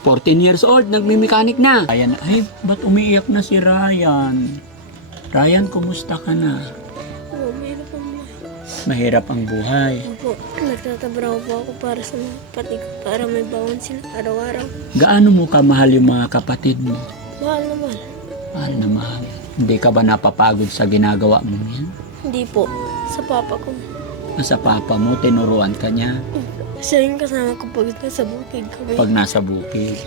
14 years old, nagmimekanik na. Ryan, ay, ba't umiiyak na si Ryan? Ryan, kumusta ka na? Oo, mahirap ang buhay. Mahirap ang buhay. Opo, nagtatrabaho po ako para sa mga kapatid ko, para may bawon sila araw-araw. Gaano mo kamahal yung mga kapatid mo? Mahal na mahal. Mahal na mahal. Hindi ka ba napapagod sa ginagawa mo yan? Hindi po, sa papa ko. Sa papa mo, tinuruan ka niya Siya yung kasama ko pag nasa bukid kami. pag nasa bukid.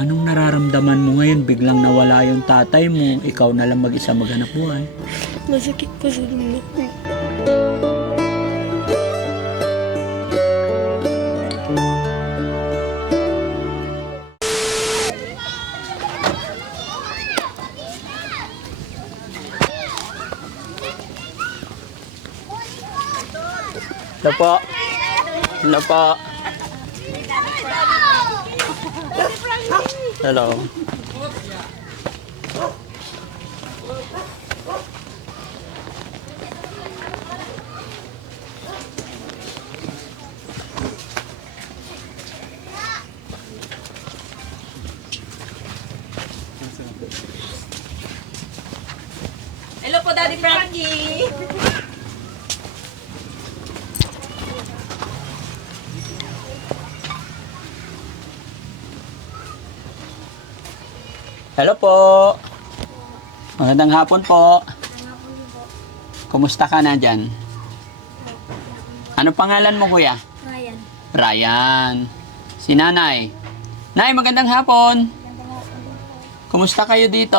Anong nararamdaman mo ngayon? Biglang nawala yung tatay mo, ikaw na lang mag-isa maghanap buhay. Masakit po sa dulo. Hello po. Hello po. Hello. Hello Magandang hapon po. Kumusta ka na dyan? Ano pangalan mo kuya? Ryan, Ryan. Si nanay. Nay, magandang hapon. Kumusta kayo dito?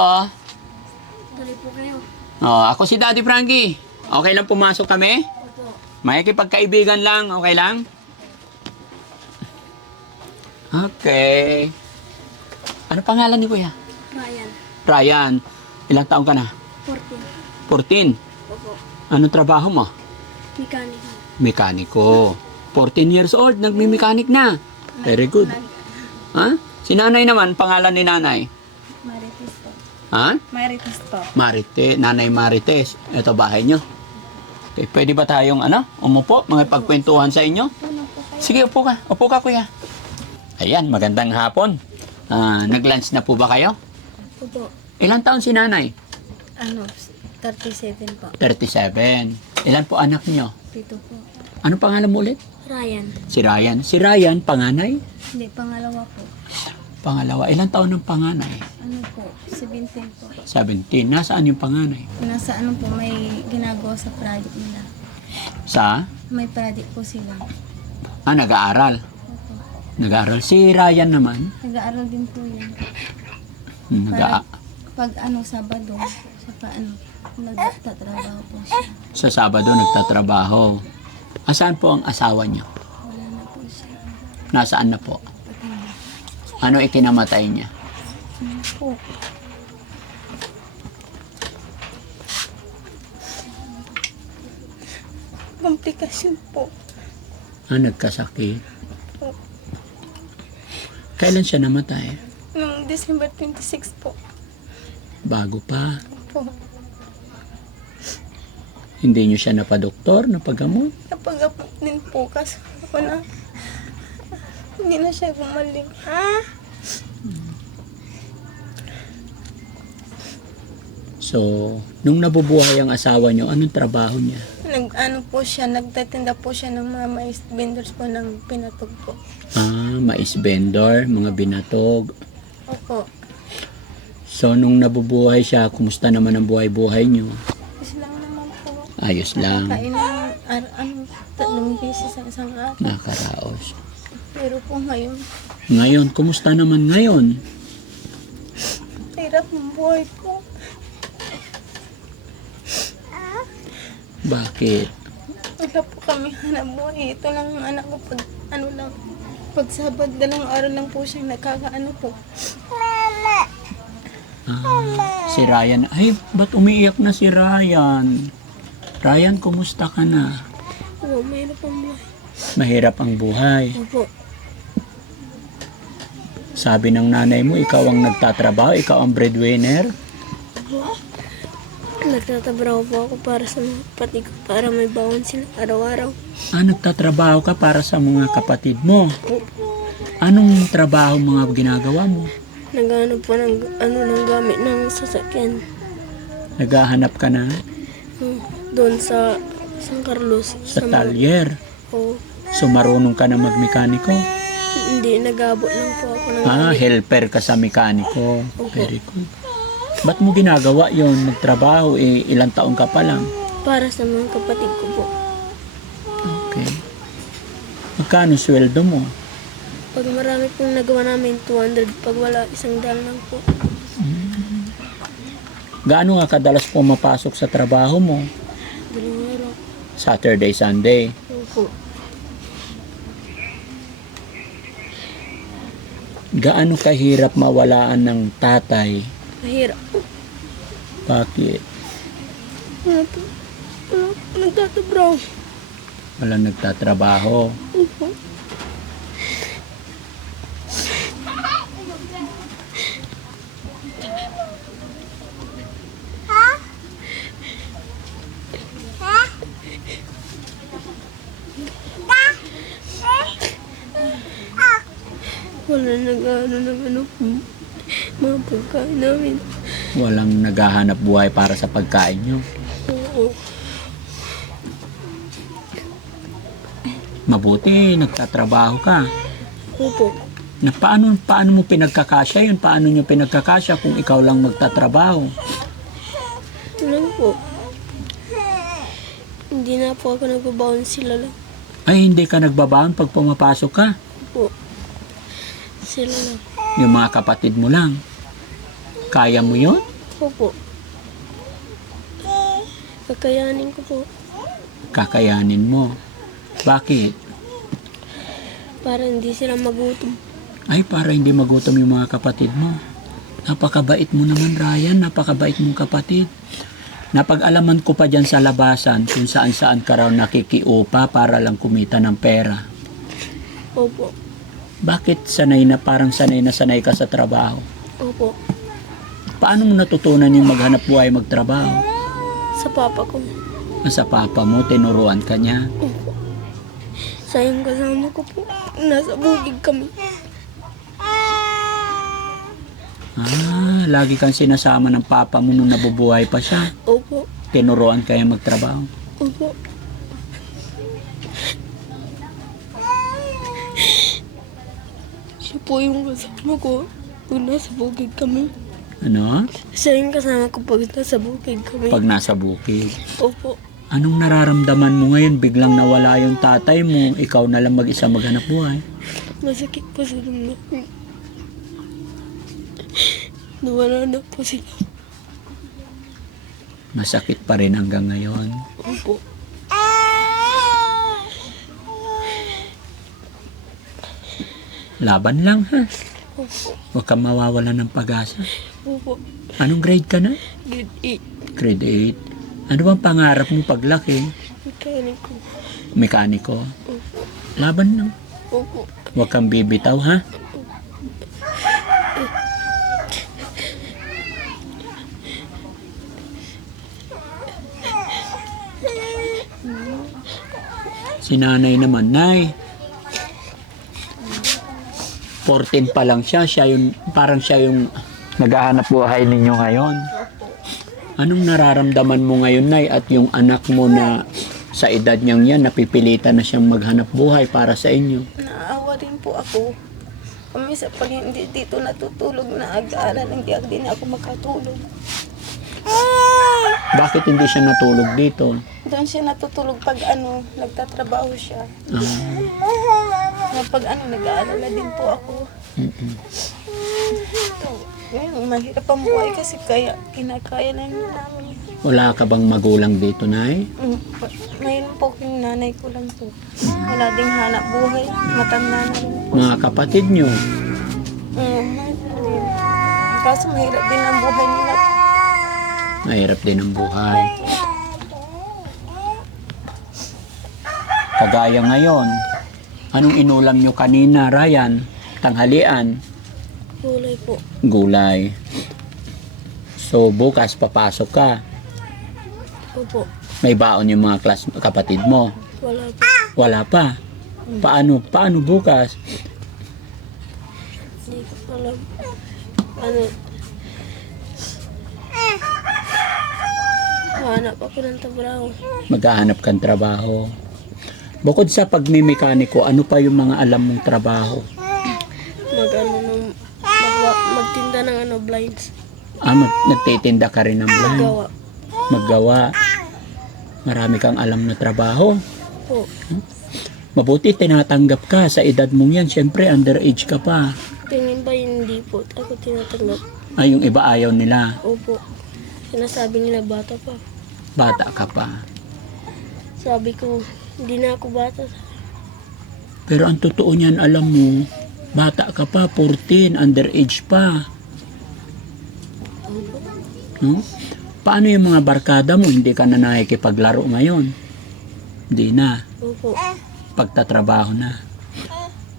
tuloy po kayo. Oh, ako si Daddy Frankie. Okay lang pumasok kami? Opo, Makikipagkaibigan lang, okay lang? Okay. Ano pangalan ni kuya? Ryan, Ryan. Ilang taong ka na? 14. 14. Opo, Anong trabaho mo? mekaniko. Mekaniko. 14 years old, nagmimekanik na. Very good. Ha? Si nanay naman, pangalan ni nanay. Marites po. Ha? Marites po. Marite, nanay Marites. Ito bahay nyo. Okay, pwede ba tayong ano, umupo, mga pagkwentuhan sa inyo? Sige, upo ka. Upo ka, kuya. Ayan, magandang hapon. Ah, nag-lunch na po ba kayo? Opo, Ilan taon si nanay? ano, 37 po. 37. Ilan po anak nyo? Dito po. Ano pangalan mo ulit? Ryan, Si Ryan. Si Ryan, panganay? hindi, pangalawa po. Pangalawa. Ilan taon ng panganay? Ano po, 17 po. 17. Nasaan yung panganay? Nasa ano po, may ginagawa sa project nila. Sa? May project po sila. Ah, nag-aaral. Opo. Nag-aaral. Si Ryan naman. Nag-aaral din po yan. Hmm, Nag Para pag ano, Sabado, saka ano, nagtatrabaho po siya. sa Sabado nagtatrabaho. Asan po ang asawa niyo? Wala na po siya. Nasaan na po? Ano ikinamatay niya? Ano po? Komplikasyon po. Ah, nagkasakit. Kailan siya namatay? Noong December 26 po. Bago pa. Hindi niyo siya napadoktor, napagamot. Napag-apot din po kasi wala. Hindi na siya gumaling. Ha? So, nung nabubuhay ang asawa niyo, anong trabaho niya? Nag, ano po siya, nagtatinda po siya ng mga mais vendors po ng pinatog po. Ah, mais vendor, mga binatog. Opo. So, nung nabubuhay siya, kumusta naman ang buhay-buhay niyo? Kasi lang naman po. Ayos lang. Kain ng ar- ano, tatlong beses sa isang araw. Nakaraos. Pero po ngayon, Ngayon, kumusta naman ngayon? hirap ang buhay po. Bakit? Wala po kami hanap buhay. Ito lang ang anak ko pag ano lang. Pag sabad, dalawang araw lang po siyang nakakaano po. Ah, si Ryan. Ay, ba't umiiyak na si Ryan? Ryan, kumusta ka na? Oo, mahirap ang buhay. Mahirap ang buhay. Opo. Sabi ng nanay mo, ikaw ang nagtatrabaho, ikaw ang breadwinner. Nagtatrabaho po ako para sa mga kapatid ko para may bawon sila araw-araw. Ah, nagtatrabaho ka para sa mga kapatid mo. Anong trabaho mga ginagawa mo? Nagano po ng ano ng gamit ng sasakyan. Naghahanap ka na Hmm, Doon sa San Carlos. sa mga- talyer. Oo. So marunong ka na magmekaniko. hindi, nag-abot lang po ako ng Ah, gamit. helper ka sa mekaniko. Very good. Ba't mo ginagawa yon Nagtrabaho, eh, ilang taon ka pa lang. para sa mga kapatid ko po. Okay. Magkano sweldo mo? Pag marami pong nagawa namin, 200. Pag wala, isang daan lang po. Gaano nga kadalas pumapasok sa trabaho mo? Dalawang araw. Saturday, Sunday. Opo. Gaano kahirap mawalaan ng tatay? Mahirap po. Bakit? Wala po. Wala po. Nagtatabraw. Walang nagtatrabaho. Opo. Wala nag-ano ng ano po. Mga pagkain namin. Walang naghahanap buhay para sa pagkain nyo. Oo. Mabuti, nagtatrabaho ka. Opo. Na paano, paano mo pinagkakasya yun? Paano nyo pinagkakasya kung ikaw lang magtatrabaho? Ano po? Hindi na po ako nagbabaon sila lang. Ay, hindi ka nagbabaon pag pumapasok ka. Sila lang. Yung mga kapatid mo lang. Kaya mo yun? Opo. Kakayanin ko po. Kakayanin mo. Bakit? Para hindi sila magutom. Ay, para hindi magutom yung mga kapatid mo. Napakabait mo naman, Ryan. Napakabait mong kapatid. Napag-alaman ko pa dyan sa labasan kung saan-saan ka raw nakikiupa para lang kumita ng pera. Opo. Bakit sanay na parang sanay na sanay ka sa trabaho? Opo. Paano mo natutunan yung maghanap buhay magtrabaho? Sa papa ko. Sa papa mo, tinuruan ka niya. Opo. Sa yung kasama ko po. Nasa bukid kami. Ah, lagi kang sinasama ng papa mo nung nabubuhay pa siya. Opo. Tinuruan kaya magtrabaho. Opo. Po yung kasama ko. Pag nasa bukid kami. Ano? Siya yung kasama ko pag nasa bukid kami. Pag nasa bukid. Opo. Anong nararamdaman mo ngayon? Biglang nawala yung tatay mo. Ikaw na lang mag-isa maghanap buhay. Masakit po sa damdamin. Nawala na po sila. Masakit pa rin hanggang ngayon. Opo. Laban lang ha. Opo. Huwag kang mawawala ng pag-asa. Opo. Anong grade ka na? Grade 8. Grade 8. Ano bang pangarap mo paglaki? Mekaniko. Opo. Laban lang. Opo. Huwag kang bibitaw ha. Si nanay naman, nay. 14 pa lang siya, siya yung, parang siya yung naghahanap buhay ninyo ngayon. Anong nararamdaman mo ngayon, nay, at yung anak mo na sa edad niyang yan, napipilitan na siyang maghanap buhay para sa inyo? Naawa rin po ako. Kami sa pag hindi dito natutulog na ag-aaral, hindi ako din ako makatulog. Bakit hindi siya natulog dito? Doon siya natutulog pag ano, nagtatrabaho siya. Ah, Na pag ano, nag-aalala din po ako. mm-mm. Ito, ngayon, mahirap ang buhay kasi kaya kinakaya na yun namin. Wala ka bang magulang dito, nay? Mm, pa- Ngayon po yung nanay ko lang po. Wala ding hanap buhay. Matanda na rin. Mga kapatid niyo? Mm, mahirap din. Kaso mahirap din ang buhay nila. Mahirap din ang buhay. Kagaya ngayon, anong inulam nyo kanina, Ryan? Tanghalian, Gulay po. gulay. So, bukas papasok ka. Opo. May baon yung mga class kapatid mo. Wala po. Wala pa. Paano? Paano bukas? Hindi ko alam. Ano? Hanap ako ng trabaho. Maghahanap kang trabaho. Bukod sa pagmimekaniko, ano pa yung mga alam mong trabaho? Mag ano ng magwa, magtinda ng ano blinds. Ah, mag- nagtitinda ka rin ng blind. Gawa. Maggawa. Marami kang alam na trabaho. Po. Mabuti tinatanggap ka sa edad mong yan. Siyempre, underage ka pa. Tingin ba hindi po? Ako tinatanggap. Ay, yung iba ayaw nila. Opo. Sinasabi nila bata pa. Bata ka pa. Sabi ko, hindi na ako bata. Pero ang totoo niyan, alam mo, bata ka pa, 14, underage pa. No? Paano yung mga barkada mo? Hindi ka na nakikipaglaro ngayon. Hindi na. Opo. Pagtatrabaho na.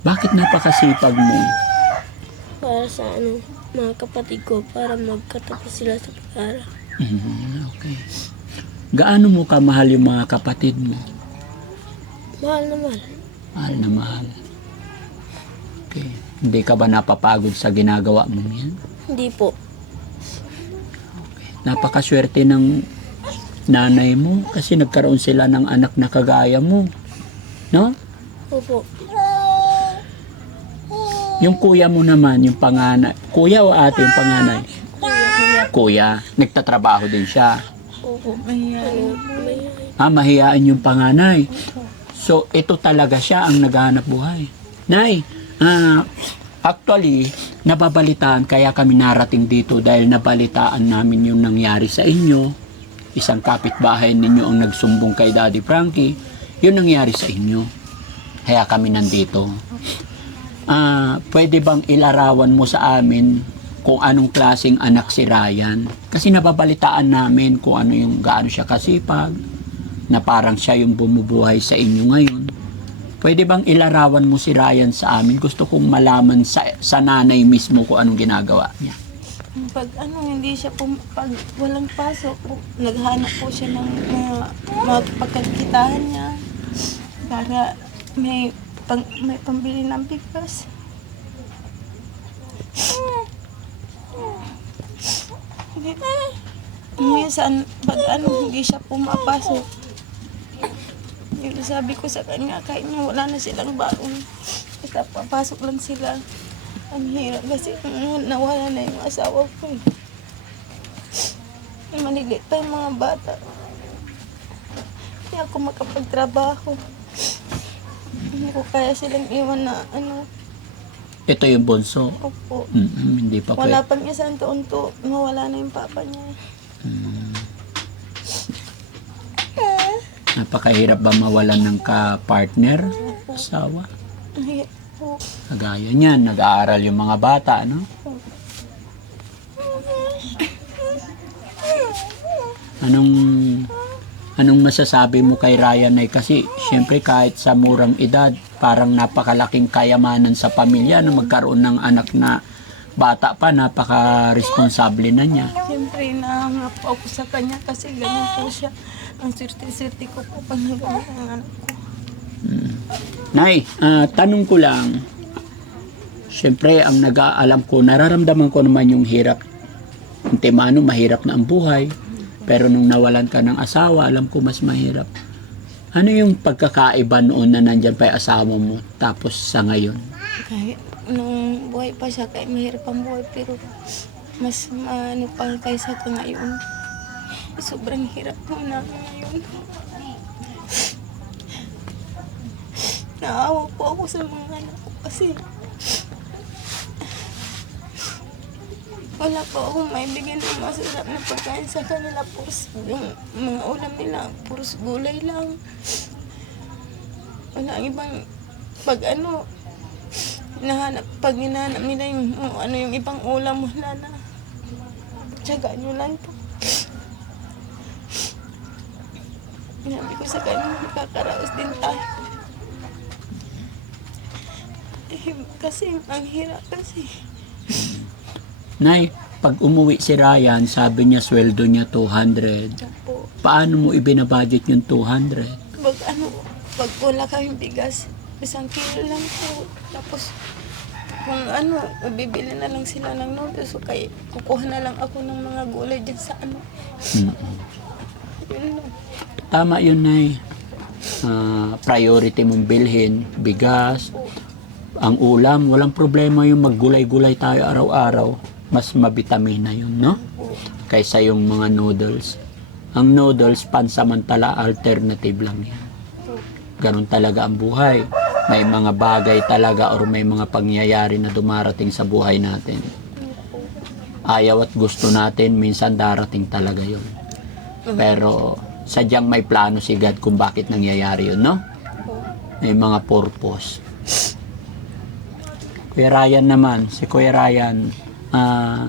Bakit napakasipag mo? Para sa ano, mga kapatid ko, para magkatapos sila sa pag-aaral. Mhm, okay. Gaano mo kamahal yung mga kapatid mo? Mahal na mahal. Mahal na mahal. Okay. Hindi ka ba napapagod sa ginagawa mo yan? Hindi po. Napakaswerte ng nanay mo kasi nagkaroon sila ng anak na kagaya mo. No? Opo. Yung kuya mo naman, yung panganay. Kuya o ate yung panganay? Kuya. Nagtatrabaho din siya. Opo. Ano, may Ah, mahihain yung panganay. So, ito talaga siya ang naghahanap buhay. Nay, ah, actually, nababalitaan kaya kami narating dito dahil nabalitaan namin yung nangyari sa inyo. Isang kapitbahay ninyo ang nagsumbong kay Daddy Frankie. Yun nangyari sa inyo. Kaya kami nandito. Ah, pwede bang ilarawan mo sa amin kung anong klaseng anak si Ryan? Kasi nababalitaan namin kung ano yung gaano siya kasipag, na parang siya yung bumubuhay sa inyo ngayon. Pwede bang ilarawan mo si Ryan sa amin? Gusto kong malaman sa, sa nanay mismo kung anong ginagawa niya. Pag ano, hindi siya po, pag walang pasok, po, naghanap po siya ng mga, mga pagkakitahan niya para may pang, may pambili ng bigas. Hindi, minsan, pag ano, hindi siya pumapasok. Yung sabi ko sa kanya, kahit na wala na silang baon, basta papasok lang sila. Ang hirap kasi nawala na yung asawa ko eh. Yung Maliliit pa yung mga bata. Hindi ako makapagtrabaho. Hindi ko kaya silang iwan na ano. Ito yung bunso. Opo. Mm-mm, hindi pa Wala pang isang taon to, mawala na yung papa niya. Napakahirap ba mawalan ng ka-partner? Asawa? Kagaya niyan, nag-aaral yung mga bata, no? Anong anong masasabi mo kay Ryan ay kasi syempre kahit sa murang edad, parang napakalaking kayamanan sa pamilya na magkaroon ng anak na bata pa, napaka-responsable na niya. Siyempre, nahangap ako sa kanya kasi ganyan po siya. Ang swerte-swerte ko po pag nagawa ang anak ko. Nay, ah, tanong ko lang, syempre ang nag-aalam ko, nararamdaman ko naman yung hirap. Timano, mahirap na ang buhay. Pero nung nawalan ka ng asawa, alam ko mas mahirap. Ano yung pagkakaiba noon na nandyan pa yung asawa mo, tapos sa ngayon? Kahit nung buhay pa siya, kahit mahirap ang buhay, pero mas ano pa kaysa ka ngayon. Sobrang hirap po namin ngayon. Naawa po ako sa mga anak ko kasi wala po akong maibigay ng masarap na pagkain sa kanila. Puros yung mga ulam nila, puros gulay lang. Wala ibang pag ano, nahanap, pag hinahanap nila yung ano yung ibang ulam wala na. Tsaga nyo lang to. Sinabi ko sa kanya, makakaraos din tayo. Eh, kasi ang hirap kasi. Nay, pag umuwi si Ryan, sabi niya sweldo niya 200. Siya po. paano mo ibinabudget yung 200? Pag ano, pag wala kaming bigas, isang kilo lang po. Tapos, kung ano, bibili na lang sila ng noodles. So, kay, kukuha na lang ako ng mga gulay dyan sa ano. Mm. Tama yun, Nay. Ah, priority mong bilhin, bigas, ang ulam, walang problema yung maggulay-gulay tayo araw-araw. Mas mabitamina yun, no? Kaysa yung mga noodles. Ang noodles, pansamantala, alternative lang yan. Ganon talaga ang buhay. May mga bagay talaga or may mga pangyayari na dumarating sa buhay natin. Ayaw at gusto natin, minsan darating talaga yun. Pero sadyang may plano si God kung bakit nangyayari yun, no? May mga purpose. Kuya Ryan naman, si Kuya Ryan, ah,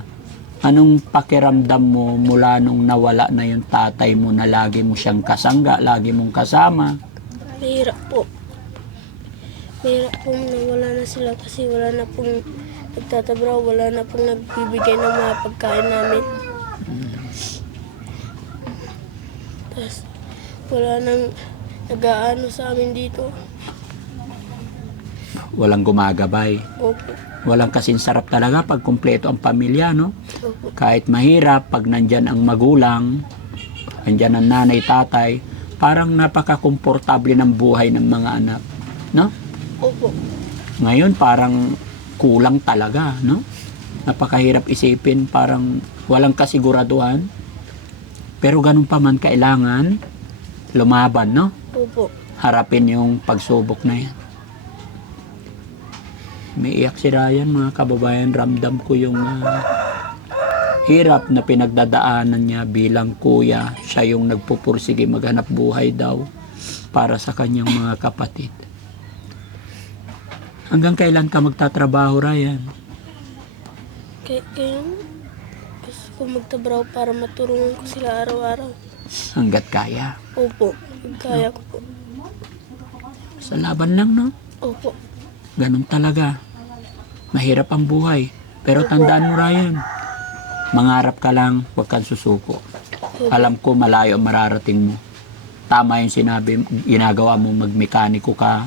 anong pakiramdam mo mula nung nawala na yung tatay mo na lagi mo siyang kasangga, lagi mong kasama? Mahirap po. Mahirap po na wala na sila kasi wala na pong nagtatabraw, wala na pong nagbibigay ng mga pagkain namin. Tapos wala nang nag-aano sa amin dito. Walang gumagabay. Opo. Walang kasing sarap talaga pag kumpleto ang pamilya, no? Opo. Kahit mahirap, pag nandyan ang magulang, nandyan ang nanay, tatay, parang napaka-komportable ng buhay ng mga anak, no? Opo. Ngayon parang kulang talaga, no? Napakahirap isipin, parang walang kasiguraduhan. Pero ganun pa man kailangan lumaban, no? Opo. Harapin yung pagsubok na yan. May iyak si Ryan, mga kababayan. Ramdam ko yung ah, hirap na pinagdadaanan niya bilang kuya. Siya yung nagpupursige maghanap buhay daw para sa kanyang mga kapatid. Hanggang kailan ka magtatrabaho, Ryan? Kaya, kaya gusto ko magtabraw para matulungan ko sila araw-araw. Hanggat kaya. Opo. Kaya ko po. Sa laban lang, no? Opo. Ganun talaga. Mahirap ang buhay. Pero tandaan mo, Ryan, mangarap ka lang, huwag kang susuko. Alam ko malayo ang mararating mo. Tama yung sinabi, ginagawa mo, magmekaniko ka,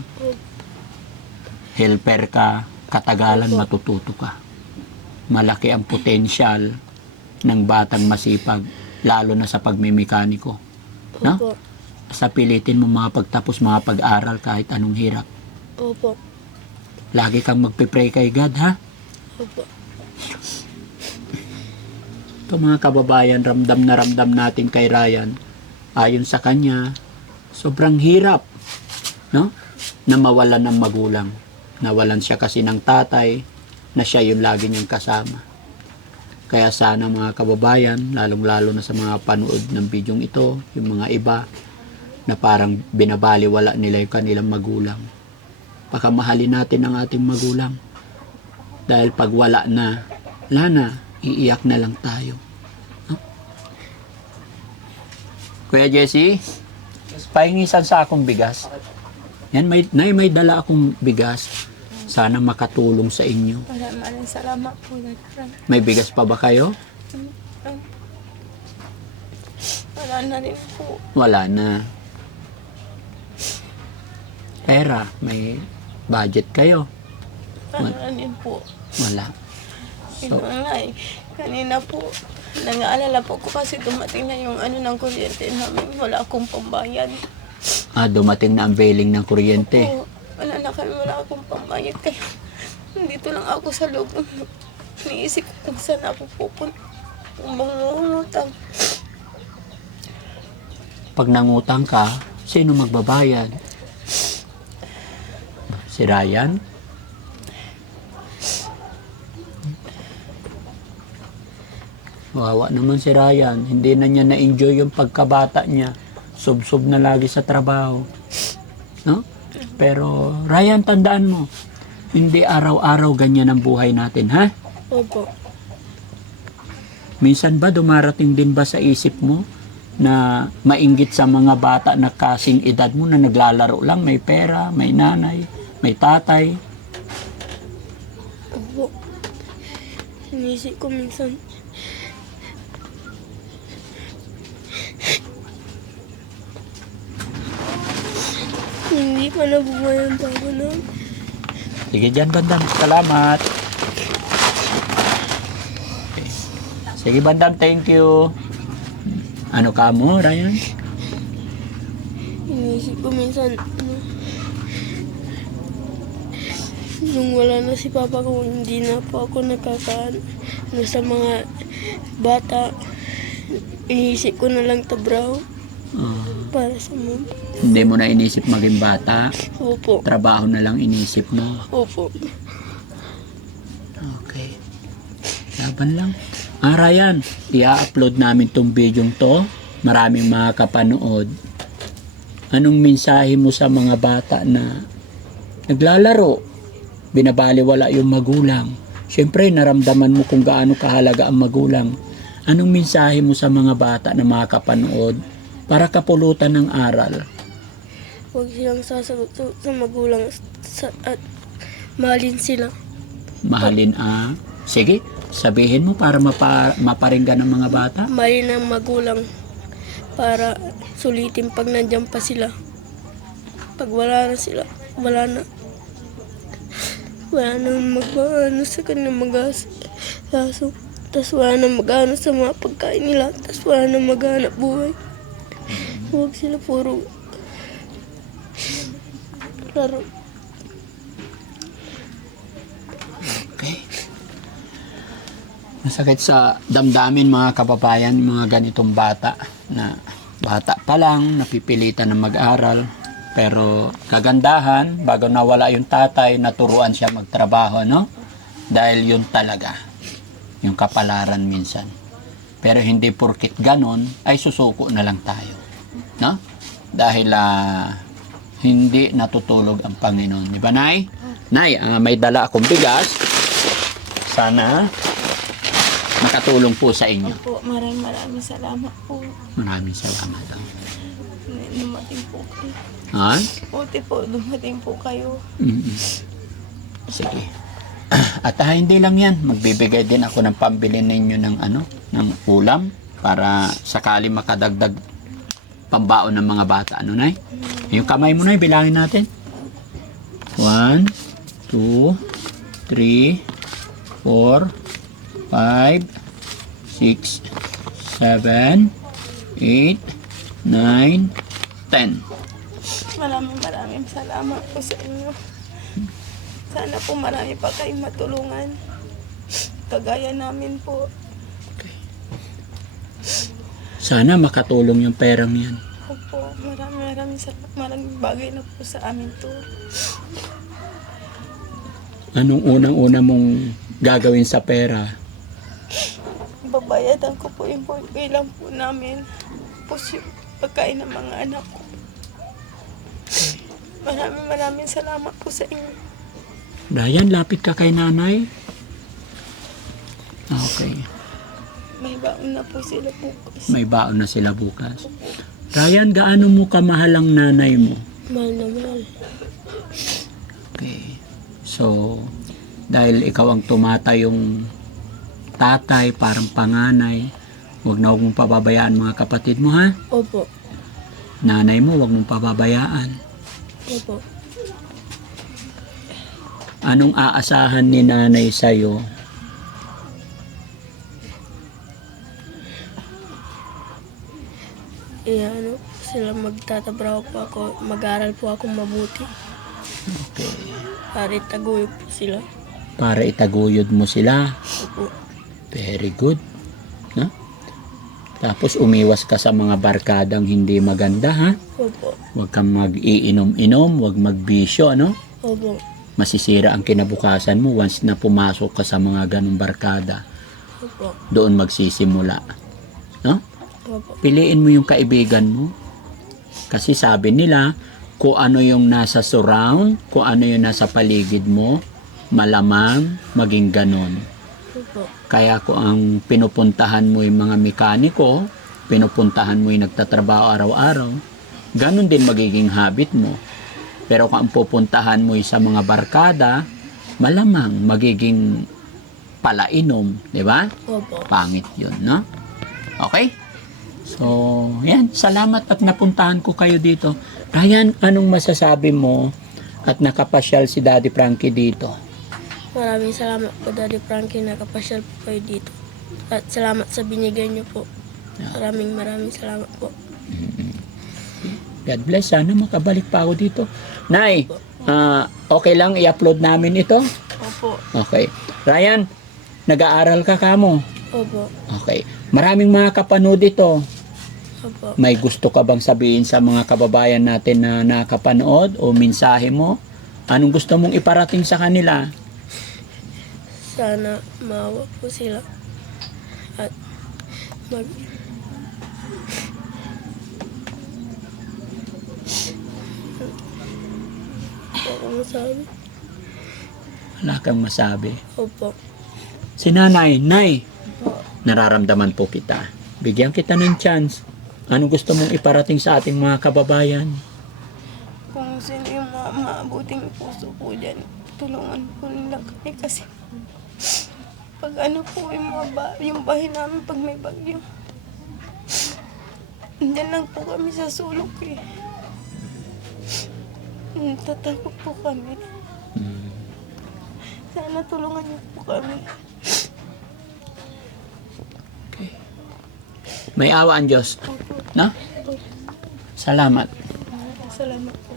helper ka, katagalan matututo ka. Malaki ang potensyal ng batang masipag, lalo na sa pagmimekaniko. No? Opo. Sa pilitin mo mga pagtapos, mga pag-aral kahit anong hirap. Opo. Lagi kang magpipray kay God, ha? Opo. Ito mga kababayan, ramdam na ramdam natin kay Ryan. Ayon sa kanya, sobrang hirap, no? Na mawalan ng magulang. Nawalan siya kasi ng tatay, na siya yung lagi niyang kasama. Kaya sana mga kababayan, lalong-lalo na sa mga panood ng bidyong ito, yung mga iba, na parang binabaliwala nila yung kanilang magulang. Pakamahalin natin ang ating magulang. Dahil pag wala na, wala na, iiyak na lang tayo. No? Kuya Jesse, pahingisan sa akong bigas. Yan, may, nay, may dala akong bigas. Sana makatulong sa inyo. Maraming salamat po. May bigas pa ba kayo? Wala na rin po. Wala na. Pera, may budget kayo. Wala na rin po. Wala. Yun nga eh. Kanina po, nang-aalala po ko kasi dumating na yung ano ng kuryente namin. Wala akong pambayad. Ah, dumating na ang billing ng kuryente. Oo, wala na kami, wala akong pambayad. Kaya nandito lang ako sa loob. Niisip ko kung saan ako pupunta. Mangungutang. Pag nangutang ka, sino magbabayad? Si Ryan? Wawa naman si Ryan. Hindi na niya na-enjoy yung pagkabata niya. Sub-sub na lagi sa trabaho. No? Pero, Ryan, tandaan mo, hindi araw-araw ganyan ang buhay natin, ha? Opo. Minsan ba dumarating din ba sa isip mo na mainggit sa mga bata na kasing edad mo na naglalaro lang, may pera, may nanay, may tatay? Opo. Inisip ko minsan. Hindi pa nabuhay ang tao na. Sige dyan, Bandam. Salamat. Sige, Bandam. Thank you. Ano ka mo, Ryan? Inisip ko minsan, ano, nung wala na si Papa ko, hindi na po ako nakakaan ano, sa mga bata. Inisip ko na lang tabraw Ah, para sa mga. hindi mo na inisip maging bata. Opo. Trabaho na lang inisip mo. Opo. Okay. Laban lang. Ah, Ryan, i-upload namin tong video to. Maraming makakapanood. Anong mensahe mo sa mga bata na naglalaro? Binabaliwala yung magulang. Siyempre, naramdaman mo kung gaano kahalaga ang magulang. Anong mensahe mo sa mga bata na makakapanood para kapulutan ng aral? Huwag silang sasagot sa, sa magulang sa, at mahalin sila. Mahalin ah. Sige, sabihin mo para mapa, maparinggan ng mga bata. Mahalin ang magulang para sulitin pag nandyan pa sila. Pag wala na sila, wala na. Wala na mag-ano sa kanilang mag-aso. Tapos wala na mag-ano sa mga pagkain nila. Tapos wala na maghanap buhay. Huwag sila puro laro. Okay. Masakit sa damdamin mga kababayan, mga ganitong bata na bata pa lang, napipilitan na mag-aral. Pero kagandahan, bago nawala yung tatay, naturuan siya magtrabaho, no? Dahil yun talaga, yung kapalaran minsan. Pero hindi porkit ganon, ay susuko na lang tayo. No? Dahil ah, hindi natutulog ang Panginoon. Di ba, Nay? Nay, ah, may dala akong bigas. Sana makatulong po sa inyo. Opo, maraming maraming salamat po. Maraming salamat. ah. Dumating po kayo. Ha? Buti po, dumating po kayo. Mm-mm. Sige. At ah, hindi lang yan. Magbibigay din ako ng pambili ninyo ng ano, ng ulam para sakali makadagdag pambaon ng mga bata. Ano, Nay? Yung kamay mo, Nay, bilangin natin. One, two, three, four, five, six, seven, eight, nine, ten. Maraming maraming salamat po sa inyo. Sana po marami pa kayong matulungan. Kagaya namin po. Sana makatulong yung perang yan. Opo, maraming maraming salamat. Maraming bagay na po sa amin to. Anong unang-una mong gagawin sa pera? Babayadan ko po yung bilang po namin. Tapos yung pagkain ng mga anak ko. Maraming maraming salamat po sa inyo. Ryan, lapit ka kay nanay. Okay. May baon na po sila bukas. May baon na sila bukas. Ryan, gaano mo kamahal ang nanay mo? Mahal na mahal. Okay. So, dahil ikaw ang tumata yung tatay, parang panganay, huwag na huwag mong pababayaan mga kapatid mo ha. Opo. Nanay mo, huwag mong pababayaan. Opo. Anong aasahan ni nanay sa'yo? Eh, ano, sila magtatabraho po ako, mag-aral po ako mabuti. Okay. Para itaguyo po sila. Para itaguyod mo sila. Opo. Very good. No? Tapos umiwas ka sa mga barkadang hindi maganda ha. Opo. Huwag kang mag-iinom-inom, huwag magbisyo, ano? Opo. Masisira ang kinabukasan mo once na pumasok ka sa mga ganong barkada. Opo. Doon magsisimula. Opo. Piliin mo yung kaibigan mo. Kasi sabi nila, kung ano yung nasa surround, kung ano yung nasa paligid mo, malamang maging ganon. Opo. Kaya kung ang pinupuntahan mo yung mga mekaniko, pinupuntahan mo yung nagtatrabaho araw-araw, ganun din magiging habit mo. Pero kung ang pupuntahan mo yung sa mga barkada, malamang magiging palainom, di ba? Opo. Pangit yun, no? Okay? So, yan. Salamat at napuntahan ko kayo dito. Ryan, anong masasabi mo at nakapasyal si Daddy Frankie dito? Maraming salamat po Daddy Frankie nakapasyal po kayo dito. At salamat sa binigay niyo po. Maraming maraming salamat po. God bless. Sana makabalik pa ako dito. Nay, ah, okay lang i-upload namin ito? Opo. Okay. Ryan, nag-aaral ka kamo? Opo. Okay. Maraming mga kapanood ito. Opo. May gusto ka bang sabihin sa mga kababayan natin na nakapanood o mensahe mo? Anong gusto mong iparating sa kanila? Sana maawa po sila. At mag... Masabi. Wala kang masabi. Opo. Si nanay, nay, nararamdaman po kita. Bigyan kita ng chance. Anong gusto mong iparating sa ating mga kababayan? Kung sino yung mga maabuting puso po dyan, tulungan po nila kami kasi pag ano po yung mga ba, yung bahay namin pag may bagyo. Diyan lang po kami sa sulok eh. Natatakot po kami. Sana tulungan niyo po kami. May awa ang Diyos. Na? Salamat. Salamat po.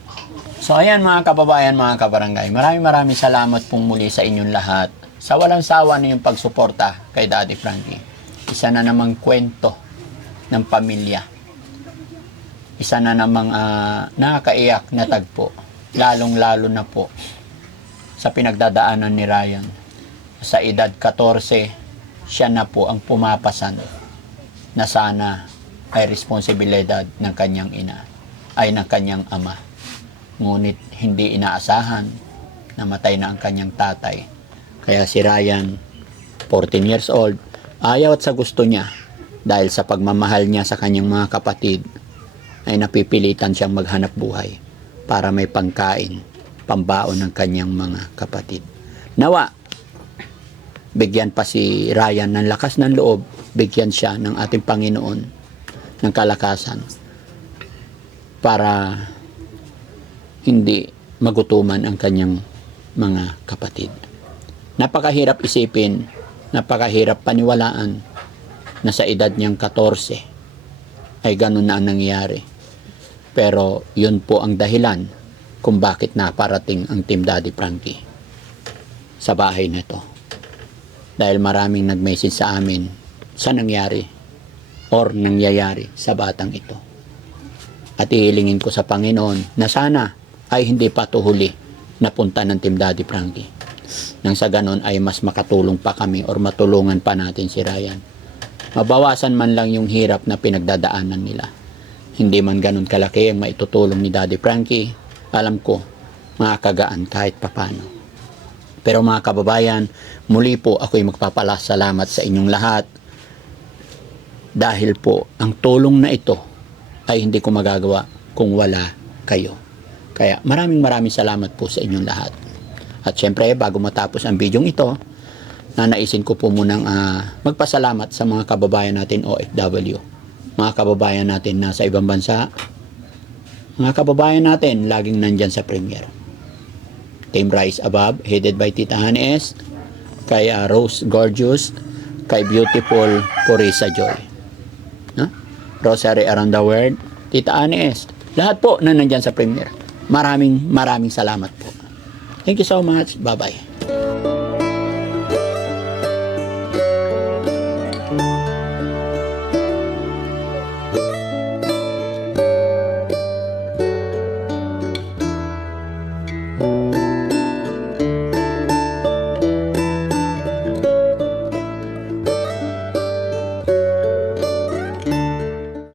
So ayan mga kababayan, mga kabarangay, maraming maraming salamat pong muli sa inyong lahat sa walang sawa ninyong pagsuporta kay Daddy Frankie. Isa na namang kwento ng pamilya. Isa na namang ah, nakakaiyak na tagpo. Lalong-lalo na po sa pinagdadaanan ni Ryan. Sa edad 14, siya na po ang pumapasan na sana ay responsibilidad ng kanyang ina ay ng kanyang ama. Ngunit hindi inaasahan, namatay na ang kanyang tatay. Kaya si Ryan, 14 years old, ayaw at sa gusto niya dahil sa pagmamahal niya sa kanyang mga kapatid ay napipilitan siyang maghanap buhay para may pangkain, pambaon ng kanyang mga kapatid. Nawa, bigyan pa si Ryan ng lakas ng loob, bigyan siya ng ating Panginoon ng kalakasan para hindi magutuman ang kanyang mga kapatid. Napakahirap isipin, napakahirap paniwalaan na sa edad niyang 14 ay ganun na ang nangyari. Pero yun po ang dahilan kung bakit naparating ang Team Daddy Frankie sa bahay na ito. Dahil maraming nag-message sa amin sa nangyari or nangyayari sa batang ito. At ihilingin ko sa Panginoon na sana ay hindi pa ito huli na punta ng Team Daddy Frankie. Nang sa ganon ay mas makatulong pa kami or matulungan pa natin si Ryan. Mabawasan man lang yung hirap na pinagdadaanan nila. Hindi man ganun kalaki ang maitutulong ni Daddy Frankie, alam ko, makakagaan kahit papano. Pero mga kababayan, muli po ako'y magpapalasalamat sa inyong lahat dahil po ang tulong na ito ay hindi ko magagawa kung wala kayo. Kaya maraming maraming salamat po sa inyong lahat. At syempre, bago matapos ang bidyong ito, nanaisin ko po munang ah, magpasalamat sa mga kababayan natin OFW. Mga kababayan natin nasa ibang bansa. Mga kababayan natin laging nandyan sa premier. Team Rise Above, headed by Tita Hanes, kay ah, Rose Gorgeous, kay Beautiful Purisa Joy. No? Rosary Around the World, Tita Anes, lahat po na nandyan sa premier. Maraming maraming salamat po. Thank you so much. Bye-bye.